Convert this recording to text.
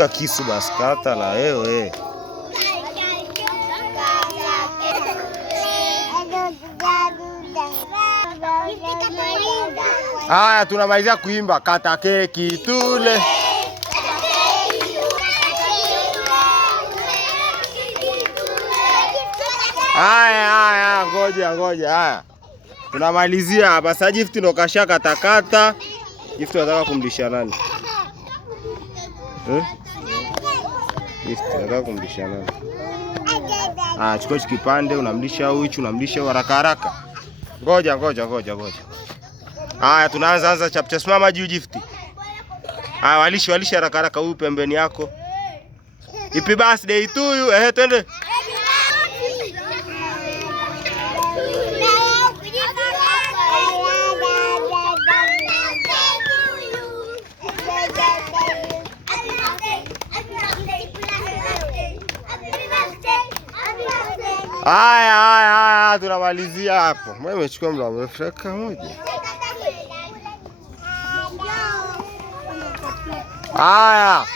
Shika kisu basi, kata na wewe. Haya, tunamalizia kuimba kata keki tule. Haya, ngoja. Haya, tunamalizia hapa. Sasa Gift ndo kasha katakata. Gift anataka kumlisha nani? Gift anataka kumlisha nani? Chukua kipande unamlisha huyu, unamlisha haraka. Ngoja. Haya, tunaanza chapter. Simama juu Gift. Haya, walisha haraka huyu pembeni yako. Happy birthday to you. Twende. Haya, tunamalizia hapo. Mimi nimechukua mla mrefu moja. Haya.